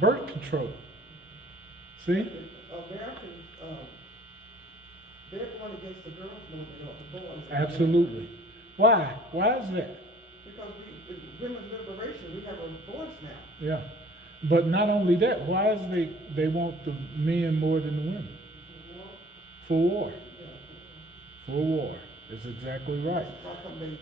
Birth control. See? Americans, they're going against the girls more than the boys. Absolutely. Why? Why is that? Because women's liberation, we have a voice now. Yeah. But not only that, why is they want the men more than the women? For war. For war. That's exactly right. How come the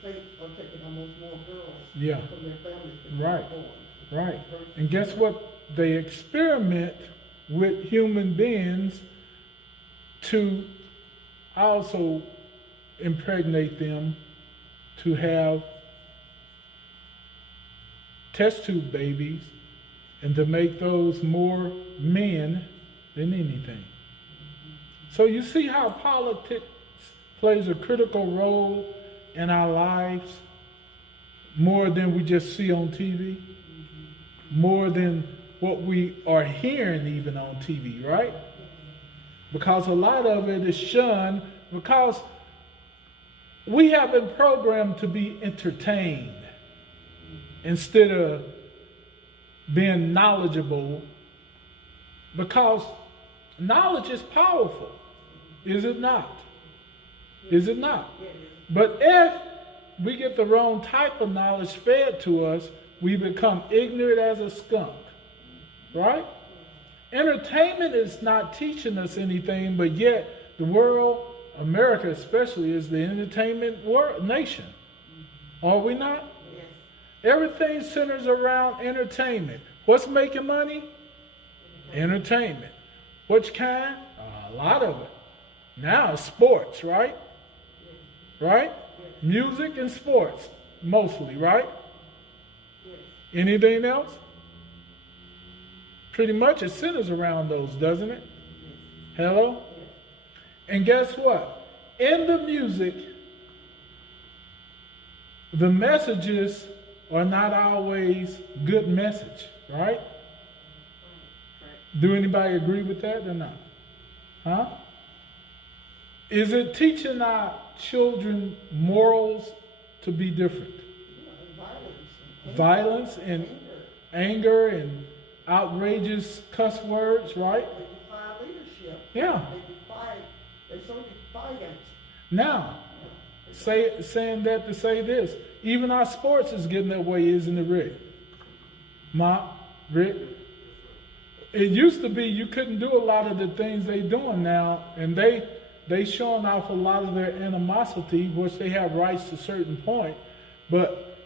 states are taking almost more girls Yeah. from their families than Right. boys? Right. And guess what? They experiment with human beings to also impregnate them to have test tube babies and to make those more men than anything. So you see how politics plays a critical role in our lives more than we just see on TV, more than what we are hearing even on TV, right? Because a lot of it is shunned because we have been programmed to be entertained instead of being knowledgeable, because knowledge is powerful, is it not? Is it not? But if we get the wrong type of knowledge fed to us, we become ignorant as a skunk, right? Entertainment is not teaching us anything, but yet the world, America especially, is the entertainment nation. Are we not? Everything centers around entertainment. What's making money? Entertainment. Which kind? A lot of it. Now it's sports, right? Right? Music and sports, mostly, right? Anything else? Pretty much it centers around those, doesn't it? Hello? And guess what? In the music, the messages are not always good message, right? Do anybody agree with that or not? Huh? Is it teaching our children morals to be different? Violence and anger and outrageous cuss words, right? They defy leadership. Yeah. They're so defiant. Now, saying that to say this, even our sports is getting that way, isn't it, Rick? Rick? It used to be you couldn't do a lot of the things they doing now, and they showing off a lot of their animosity, which they have rights to a certain point, but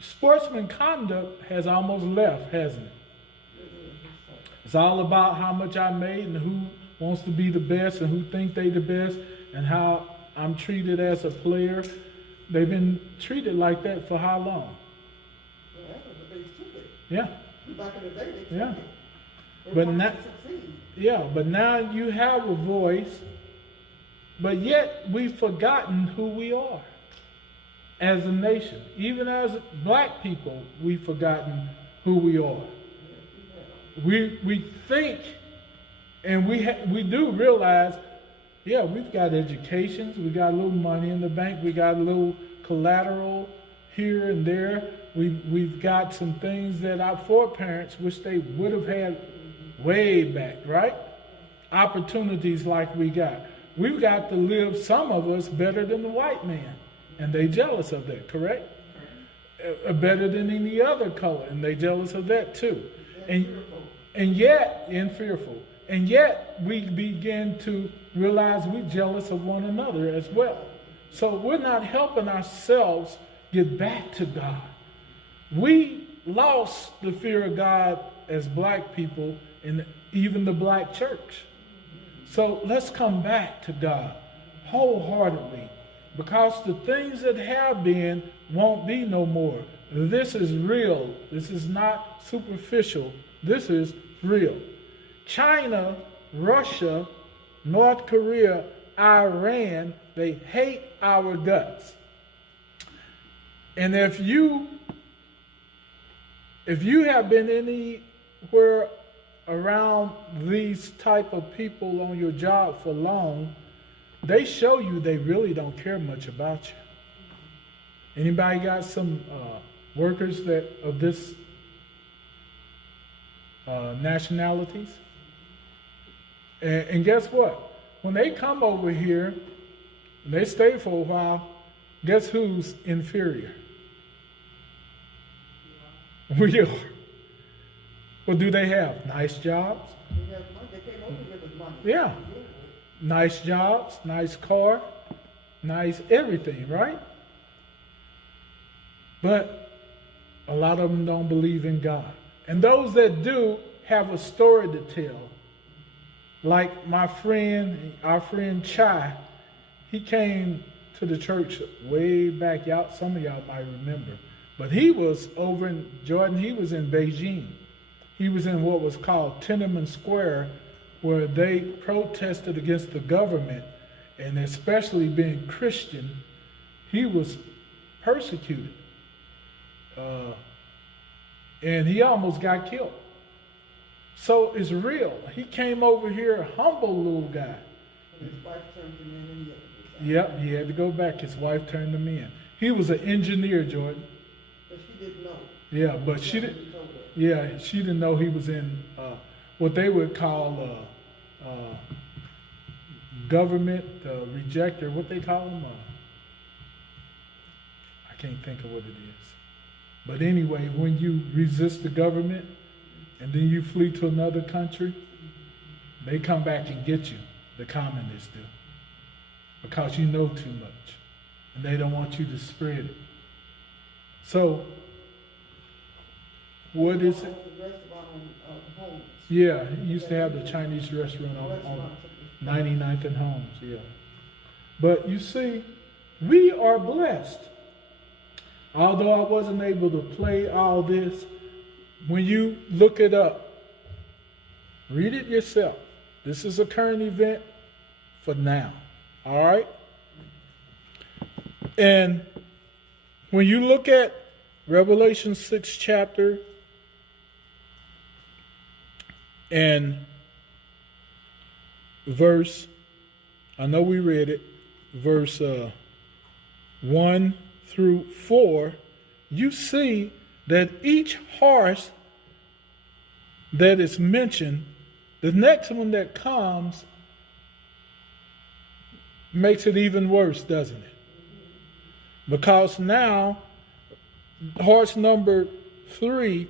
sportsman conduct has almost left, hasn't it? It's all about how much I made and who wants to be the best and who think they the best and how I'm treated as a player. They've been treated like that for how long? Well, that's what they took it. Yeah. Back in the day, they took Yeah. it. They But wanted now, to succeed. yeah, but now you have a voice, but yet we've forgotten who we are as a nation. Even as black people, we've forgotten who we are. We think, and we do realize, yeah, we've got educations, we got a little money in the bank, we got a little collateral here and there. We've got some things that our foreparents wish they would have had way back, right? Opportunities like we got. We've got to live, some of us, better than the white man, and they jealous of that, correct? Better than any other color, and they jealous of that too. And yet, fearful. And yet, we begin to realize we're jealous of one another as well. So we're not helping ourselves get back to God. We lost the fear of God as black people and even the black church. So let's come back to God wholeheartedly, because the things that have been won't be no more. This is real. This is not superficial. This is real. China, Russia, North Korea, Iran, they hate our guts. And if you have been anywhere around these type of people on your job for long, they show you they really don't care much about you. Anybody got some workers that of this nationalities. And guess what? When they come over here and they stay for a while, guess who's inferior? We are. Well, do they have nice jobs? They have money. They came over here with money. Yeah. Nice jobs, nice car, nice everything, right? But a lot of them don't believe in God. And those that do have a story to tell. Like our friend Chai, he came to the church way back. Some of y'all might remember. But he was over in Jordan. He was in Beijing. He was in what was called Tiananmen Square, where they protested against the government, and especially being Christian, he was persecuted. And he almost got killed. So it's real. He came over here, a humble little guy. And his wife turned him in and he Yep, he had to go back. His wife turned him in. He was an engineer, Jordan. But she didn't know. Yeah, but she didn't. Yeah, she didn't know he was in what they would call government rejector. What they call them? I can't think of what it is. But anyway, when you resist the government and then you flee to another country, they come back and get you. The communists do, because you know too much, and they don't want you to spread it. So. What is it? Yeah, he used to have the Chinese restaurant on 99th and Holmes, yeah. But you see, we are blessed. Although I wasn't able to play all this, when you look it up, read it yourself. This is a current event for now, all right? And when you look at Revelation 6 chapter, and verse, I know we read it, verse 1 through 4, you see that each horse that is mentioned, the next one that comes makes it even worse, doesn't it? Because now, horse number 3,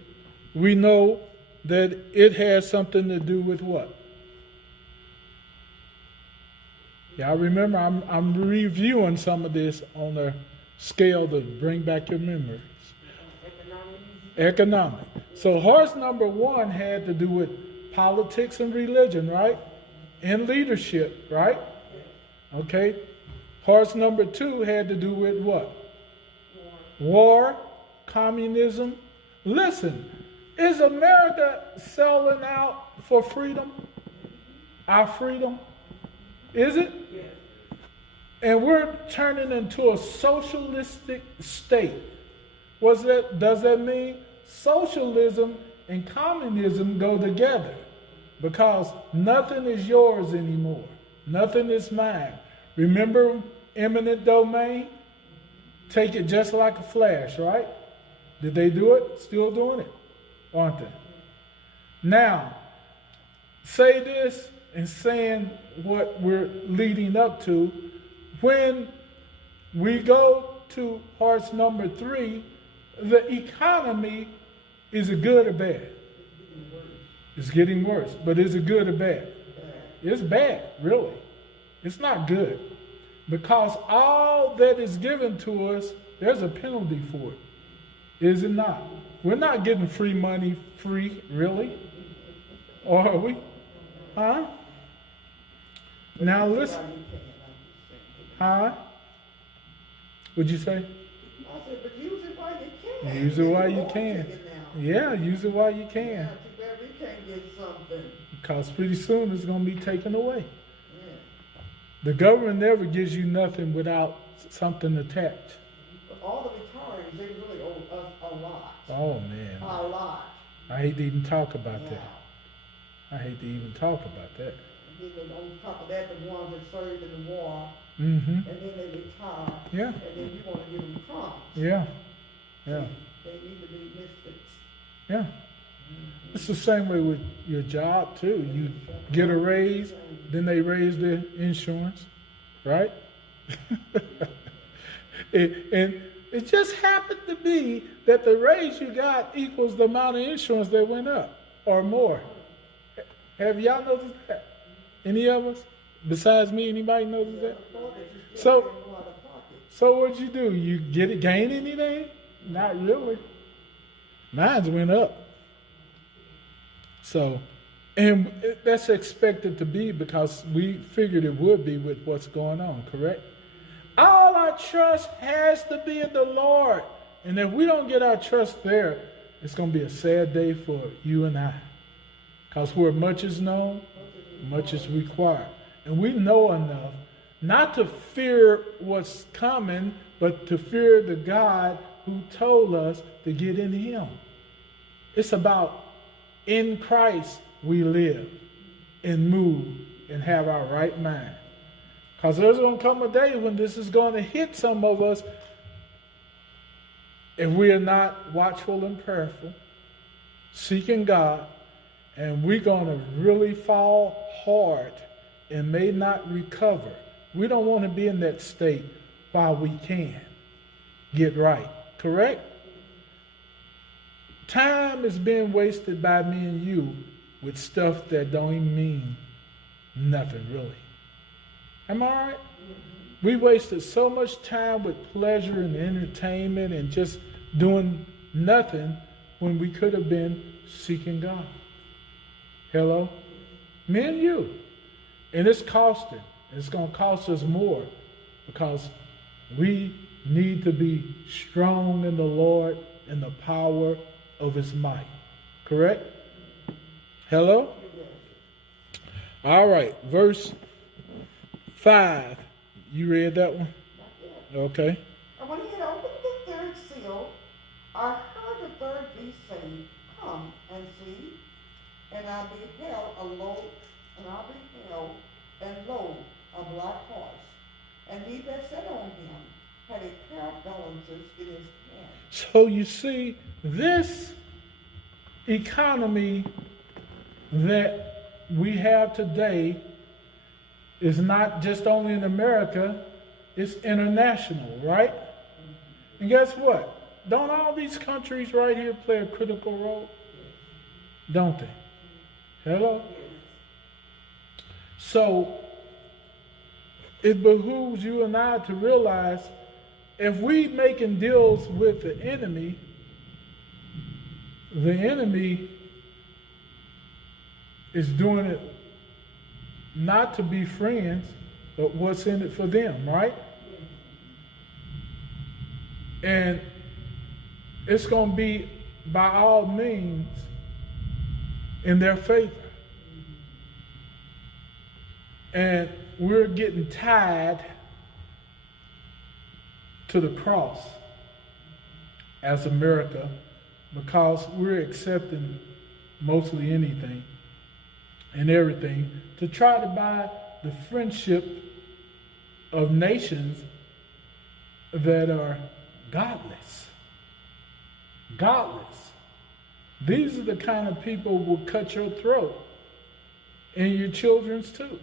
we know that it has something to do with what? Y'all remember, I'm reviewing some of this on a scale to bring back your memories. Economic. So horse number 1 had to do with politics and religion, right? And leadership, right? Okay. Horse number 2 had to do with what? War, communism. Listen. Is America selling out for freedom? Our freedom? Is it? Yes. And we're turning into a socialistic state. Does that mean socialism and communism go together? Because nothing is yours anymore. Nothing is mine. Remember eminent domain? Take it just like a flash, right? Did they do it? Still doing it, aren't they? Now, say this and saying what we're leading up to. When we go to horse number 3, the economy, is it good or bad? It's getting worse. But is it good or bad? It's bad, really. It's not good. Because all that is given to us, there's a penalty for it. Is it not? We're not getting free money free, really. Or are we? Huh? Now listen. Huh? What'd you say? I said, but use it while you can. Use it while you can. Yeah, use it while you can. Yeah, too bad we can't get something. Because pretty soon it's going to be taken away. Yeah. The government never gives you nothing without something attached. But all the retirees, they really owe us a lot. Oh, man. A lot. I hate to even talk about Yeah. that. I hate to even talk about that. And then on top of that, the ones that served in the war, Mm-hmm. and then they retire, Yeah. and then you want to give them crumbs. Yeah. Yeah. They need to be misfits. Yeah. It's the same way with your job too. You get a raise, then they raise the insurance, right? And it just happened to be that the raise you got equals the amount of insurance that went up or more. Have y'all noticed that? Any of us? Besides me, anybody notice that? So what'd you do? You gain anything? Not really. Mine's went up. So, and that's expected to be because we figured it would be with what's going on, correct? All our trust has to be in the Lord. And if we don't get our trust there, it's going to be a sad day for you and I. Because where much is known, much is required. And we know enough not to fear what's coming, but to fear the God who told us to get in Him. It's about in Christ we live and move and have our right mind. Because there's going to come a day when this is going to hit some of us if we are not watchful and prayerful, seeking God, and we're going to really fall hard and may not recover. We don't want to be in that state while we can get right, correct? Time is being wasted by me and you with stuff that don't even mean nothing really. Am I right? We wasted so much time with pleasure and entertainment and just doing nothing when we could have been seeking God. Hello? Me and you. And it's costing. It's going to cost us more because we need to be strong in the Lord and the power of His might. Correct? Hello? All right. Verse 5. You read that one? Okay. And when he had opened the third seal, I heard the third beast saying, "Come and see." And I beheld and lo, a black horse. And he that sat on him had a pair of balances in his hand. So you see, this economy that we have today is not just only in America, it's international, right? And guess what? Don't all these countries right here play a critical role? Don't they? Hello? So, it behooves you and I to realize if we making deals with the enemy is doing it not to be friends, but what's in it for them, right? And it's going to be by all means in their favor. And we're getting tied to the cross as America because we're accepting mostly anything and everything to try to buy the friendship of nations that are godless. Godless. These are the kind of people who will cut your throat and your children's too.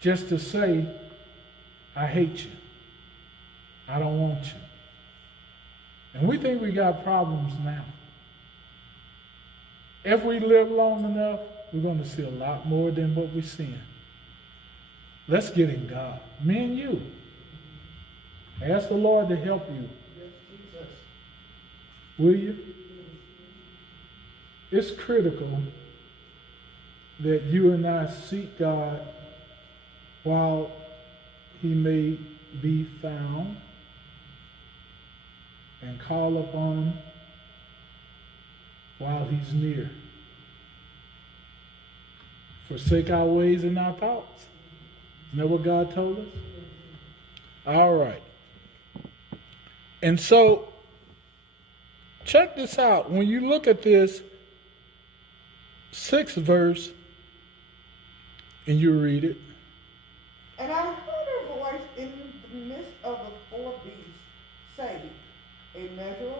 Just to say, I hate you. I don't want you. And we think we got problems now. If we live long enough, we're going to see a lot more than what we're seeing. Let's get in God. Me and you. Ask the Lord to help you. Will you? It's critical that you and I seek God while He may be found and call upon while He's near. Forsake our ways and our thoughts. Isn't that what God told us? All right. And so, check this out. When you look at this 6th verse, and you read it. And I heard a voice in the midst of the four beasts say, a measure